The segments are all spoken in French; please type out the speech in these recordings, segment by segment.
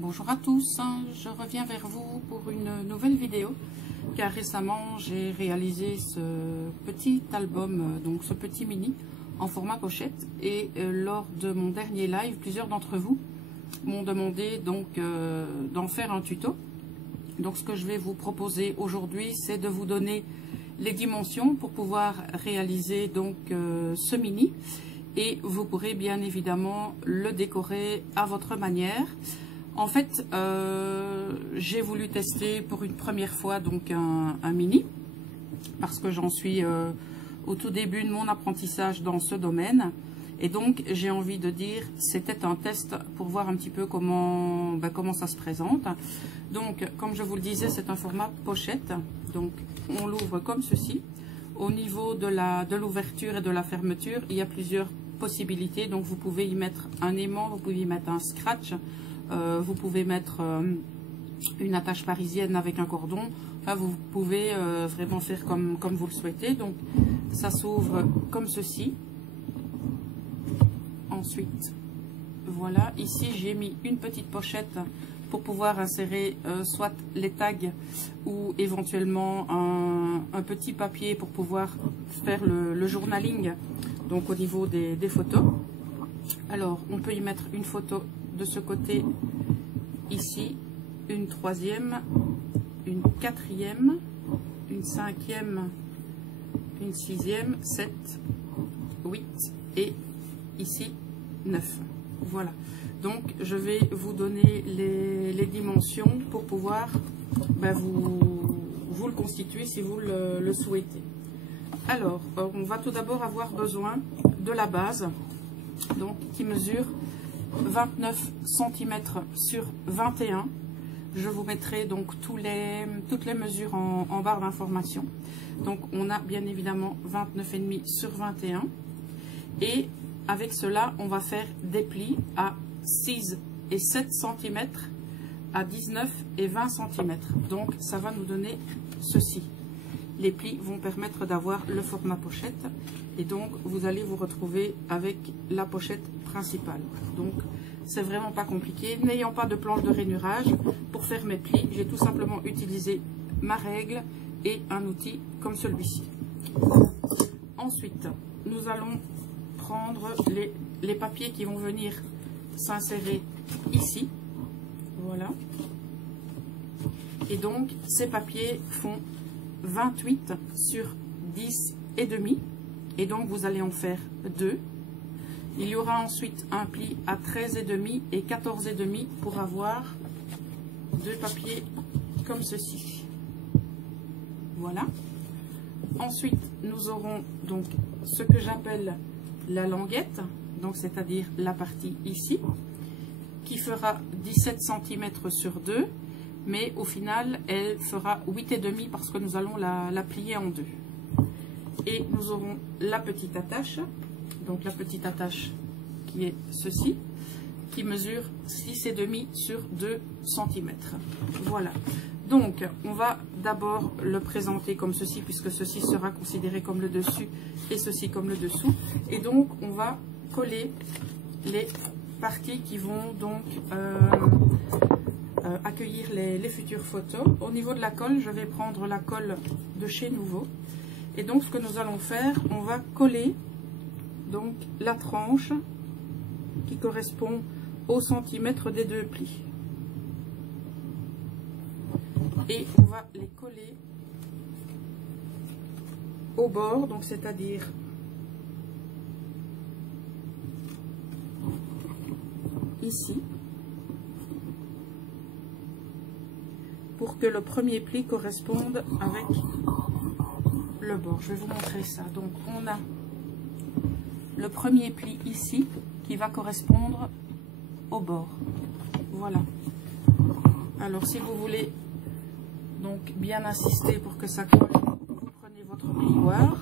Bonjour à tous, je reviens vers vous pour une nouvelle vidéo car récemment j'ai réalisé ce petit album, donc ce petit mini en format pochette, et lors de mon dernier live, plusieurs d'entre vous m'ont demandé donc d'en faire un tuto. Donc ce que je vais vous proposer aujourd'hui, c'est de vous donner les dimensions pour pouvoir réaliser donc ce mini, et vous pourrez bien évidemment le décorer à votre manière. En fait, j'ai voulu tester pour une première fois donc un mini, parce que j'en suis au tout début de mon apprentissage dans ce domaine, et donc j'ai envie de dire c'était un test pour voir un petit peu comment ça se présente. Donc comme je vous le disais, c'est un format pochette, donc on l'ouvre comme ceci. Au niveau de l'ouverture et de la fermeture, il y a plusieurs possibilités. Donc vous pouvez y mettre un aimant, vous pouvez y mettre un scratch, vous pouvez mettre une attache parisienne avec un cordon. Enfin, vous pouvez vraiment faire comme vous le souhaitez. Donc ça s'ouvre comme ceci. Ensuite, voilà, ici j'ai mis une petite pochette pour pouvoir insérer soit les tags ou éventuellement un petit papier pour pouvoir faire le journaling, donc au niveau des photos. Alors on peut y mettre une photo de ce côté ici, une troisième, une quatrième, une cinquième, une sixième, 7, 8 et ici 9. Voilà, donc je vais vous donner les dimensions pour pouvoir vous le constituer si vous le souhaitez. Alors on va tout d'abord avoir besoin de la base, donc qui mesure 29 cm sur 21. Je vous mettrai donc toutes les mesures en barre d'information. Donc on a bien évidemment 29,5 sur 21, et avec cela on va faire des plis à 6 et 7 cm, à 19 et 20 cm. Donc ça va nous donner ceci. Les plis vont permettre d'avoir le format pochette, et donc vous allez vous retrouver avec la pochette principale. Donc c'est vraiment pas compliqué. N'ayant pas de planche de rainurage pour faire mes plis, j'ai tout simplement utilisé ma règle et un outil comme celui-ci. Ensuite, nous allons prendre les papiers qui vont venir s'insérer ici. Voilà. Et donc ces papiers font 28 sur 10 et demi, et donc vous allez en faire 2. Il y aura ensuite un pli à 13 et demi et 14 et demi pour avoir deux papiers comme ceci. Voilà. Ensuite nous aurons donc ce que j'appelle la languette, donc c'est-à-dire la partie ici, qui fera 17 cm sur 2, mais au final elle fera 8 et demi parce que nous allons la plier en deux. Et nous aurons la petite attache, donc la petite attache qui est ceci, qui mesure 6 et demi sur 2 cm. Voilà, donc on va d'abord le présenter comme ceci, puisque ceci sera considéré comme le dessus et ceci comme le dessous. Et donc on va coller les parties qui vont donc accueillir les futures photos. Au niveau de la colle, je vais prendre la colle de chez Nouveau, et donc ce que nous allons faire, on va coller donc la tranche qui correspond au centimètre des deux plis, et on va les coller au bord, donc c'est-à-dire ici, pour que le premier pli corresponde avec le bord. Je vais vous montrer ça. Donc on a le premier pli ici qui va correspondre au bord. Voilà. Alors si vous voulez donc bien insister pour que ça colle, vous prenez votre plioir,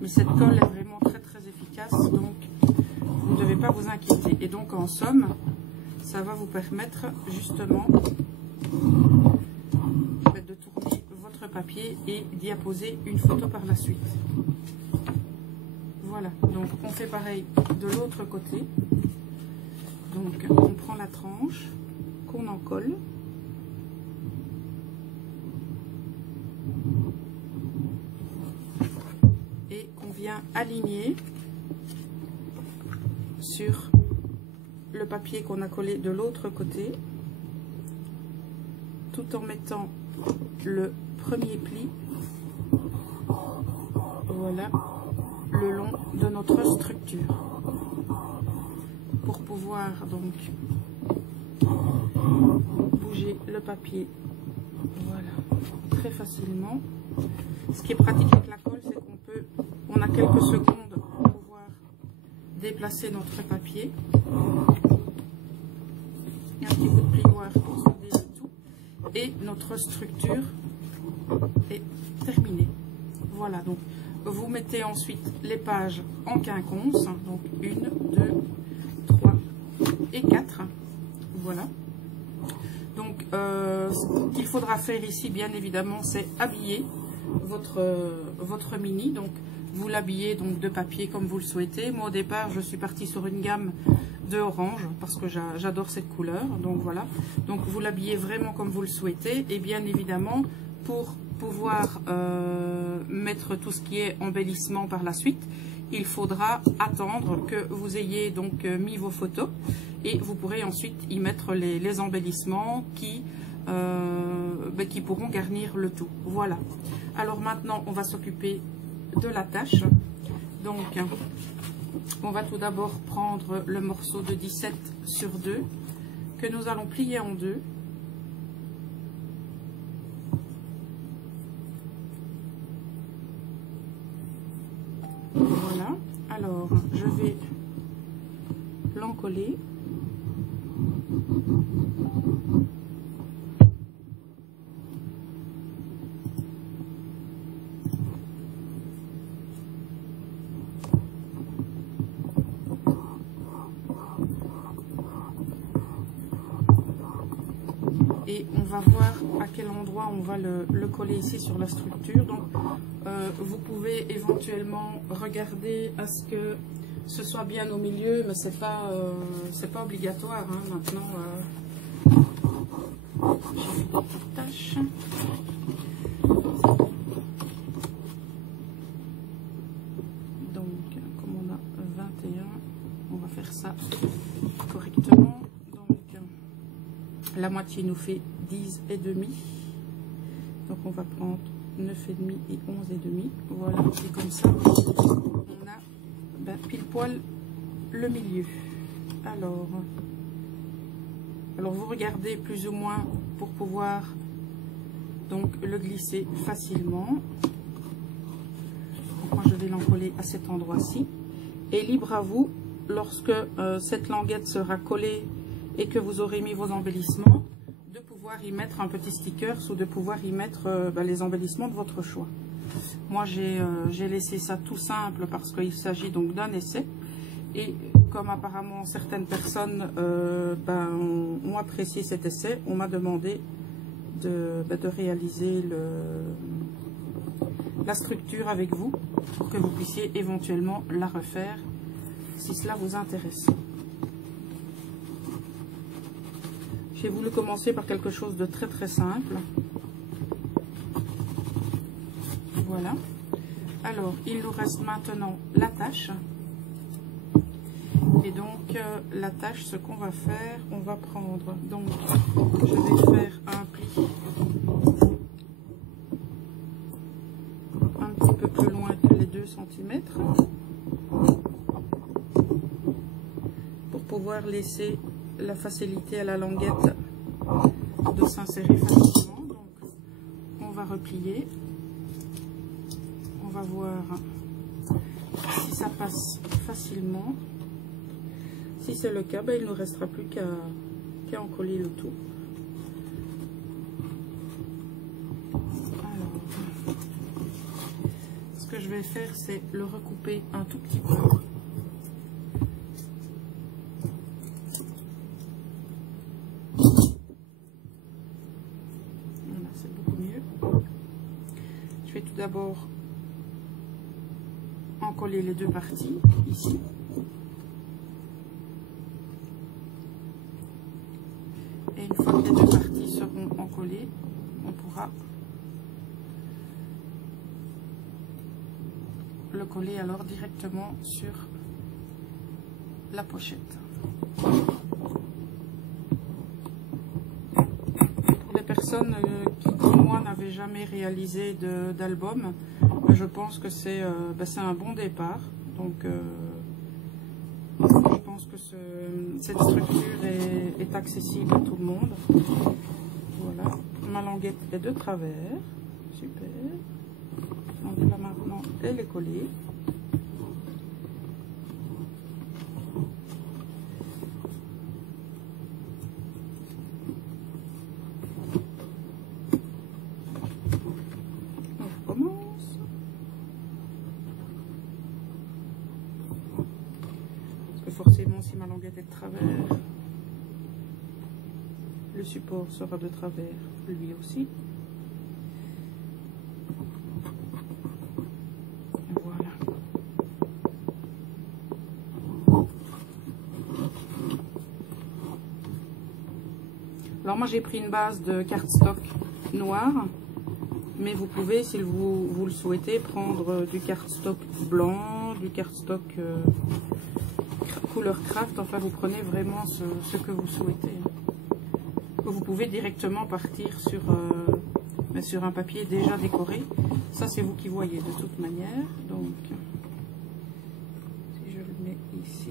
mais cette colle est vraiment très efficace, donc vous ne devez pas vous inquiéter. Et donc en somme, ça va vous permettre justement de tourner votre papier et d'y apposer une photo par la suite. Voilà, donc on fait pareil de l'autre côté. Donc on prend la tranche, qu'on en colle. Et qu'on vient aligner sur le papier qu'on a collé de l'autre côté, tout en mettant le premier pli, voilà, le long de notre structure, pour pouvoir donc bouger le papier, voilà, très facilement. Ce qui est pratique avec la colle, c'est qu'on a quelques secondes pour pouvoir déplacer notre papier. Un petit coup de plioir pour souder le tout, et notre structure est terminée. Voilà, donc vous mettez ensuite les pages en quinconce, donc 1, 2, 3 et 4. Voilà. Donc ce qu'il faudra faire ici, bien évidemment, c'est habiller votre mini. Donc vous l'habillez donc de papier comme vous le souhaitez. Moi au départ je suis partie sur une gamme de orange parce que j'adore cette couleur, donc voilà. Donc vous l'habillez vraiment comme vous le souhaitez, et bien évidemment pour pouvoir mettre tout ce qui est embellissement par la suite, il faudra attendre que vous ayez donc mis vos photos, et vous pourrez ensuite y mettre les embellissements qui pourront garnir le tout. Voilà. Alors maintenant on va s'occuper de la tâche. Donc on va tout d'abord prendre le morceau de 17 sur 2 que nous allons plier en deux. Voilà, alors je vais l'encoller. Et on va voir à quel endroit on va le coller ici sur la structure. Donc vous pouvez éventuellement regarder à ce que ce soit bien au milieu, mais c'est pas obligatoire, hein. Maintenant j'ai une petite tâche. Donc comme on a 21, on va faire ça correctement. La moitié nous fait 10 et demi, donc on va prendre 9 et demi et 11 et demi. Voilà, et comme ça on a pile poil le milieu. Alors vous regardez plus ou moins pour pouvoir donc le glisser facilement. Donc moi je vais l'encoller à cet endroit-ci, et libre à vous, lorsque cette languette sera collée et que vous aurez mis vos embellissements, de pouvoir y mettre un petit sticker ou de pouvoir y mettre les embellissements de votre choix. Moi j'ai laissé ça tout simple parce qu'il s'agit donc d'un essai, et comme apparemment certaines personnes ont apprécié cet essai, on m'a demandé de réaliser la structure avec vous pour que vous puissiez éventuellement la refaire si cela vous intéresse. J'ai voulu commencer par quelque chose de très très simple. Voilà. Alors, il nous reste maintenant la tâche. Et donc, la tâche, ce qu'on va faire, on va prendre, donc, je vais faire un pli un petit peu plus loin que les 2 cm pour pouvoir laisser la facilité à la languette de s'insérer facilement. Donc on va replier, on va voir si ça passe facilement. Si c'est le cas, il ne nous restera plus qu'à en coller le tout. Alors, ce que je vais faire, c'est le recouper un tout petit peu. D'abord encoller les deux parties ici, Et une fois que les deux parties seront encollées, on pourra le coller alors directement sur la pochette. Pour les personnes qui, comme moi, n'avaient jamais réalisé d'album, je pense que c'est un bon départ. Donc, je pense que cette structure est accessible à tout le monde. Voilà, ma languette est de travers. Super. Donc là maintenant, elle est collée. On recommence. Parce que forcément, si ma languette est de travers, le support sera de travers lui aussi. Voilà. Alors moi j'ai pris une base de cardstock noir, mais vous pouvez, si vous le souhaitez, prendre du cardstock blanc, du cardstock couleur craft. Enfin, vous prenez vraiment ce que vous souhaitez. Vous pouvez directement partir sur un papier déjà décoré. Ça, c'est vous qui voyez de toute manière. Donc, si je le mets ici.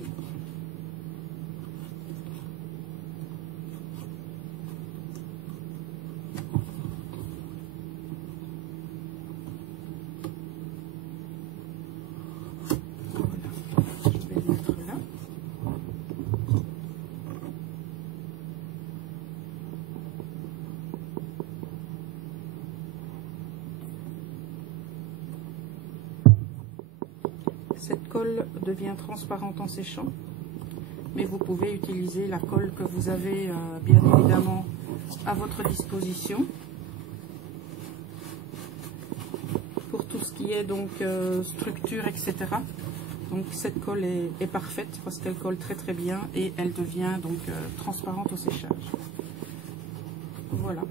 Voilà, je vais le mettre là. Cette colle devient transparente en séchant, mais vous pouvez utiliser la colle que vous avez bien évidemment à votre disposition. Pour tout ce qui est donc structure, etc. Donc cette colle est parfaite parce qu'elle colle très très bien et elle devient donc transparente au séchage. Voilà.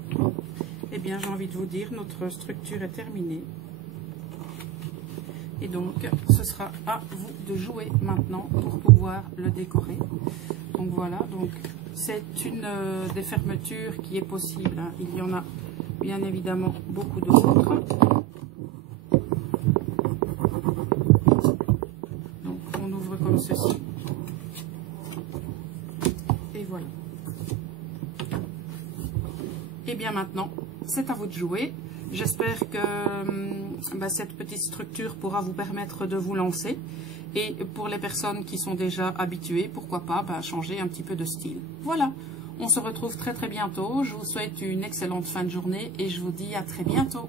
Et bien j'ai envie de vous dire, notre structure est terminée. Et donc, ce sera à vous de jouer maintenant pour pouvoir le décorer. Donc voilà, donc c'est une des fermetures qui est possible. Hein. Il y en a bien évidemment beaucoup d'autres. Donc on ouvre comme ceci. Et voilà. Et bien maintenant, c'est à vous de jouer. J'espère que cette petite structure pourra vous permettre de vous lancer. Et pour les personnes qui sont déjà habituées, pourquoi pas changer un petit peu de style. Voilà, on se retrouve très très bientôt. Je vous souhaite une excellente fin de journée et je vous dis à très bientôt.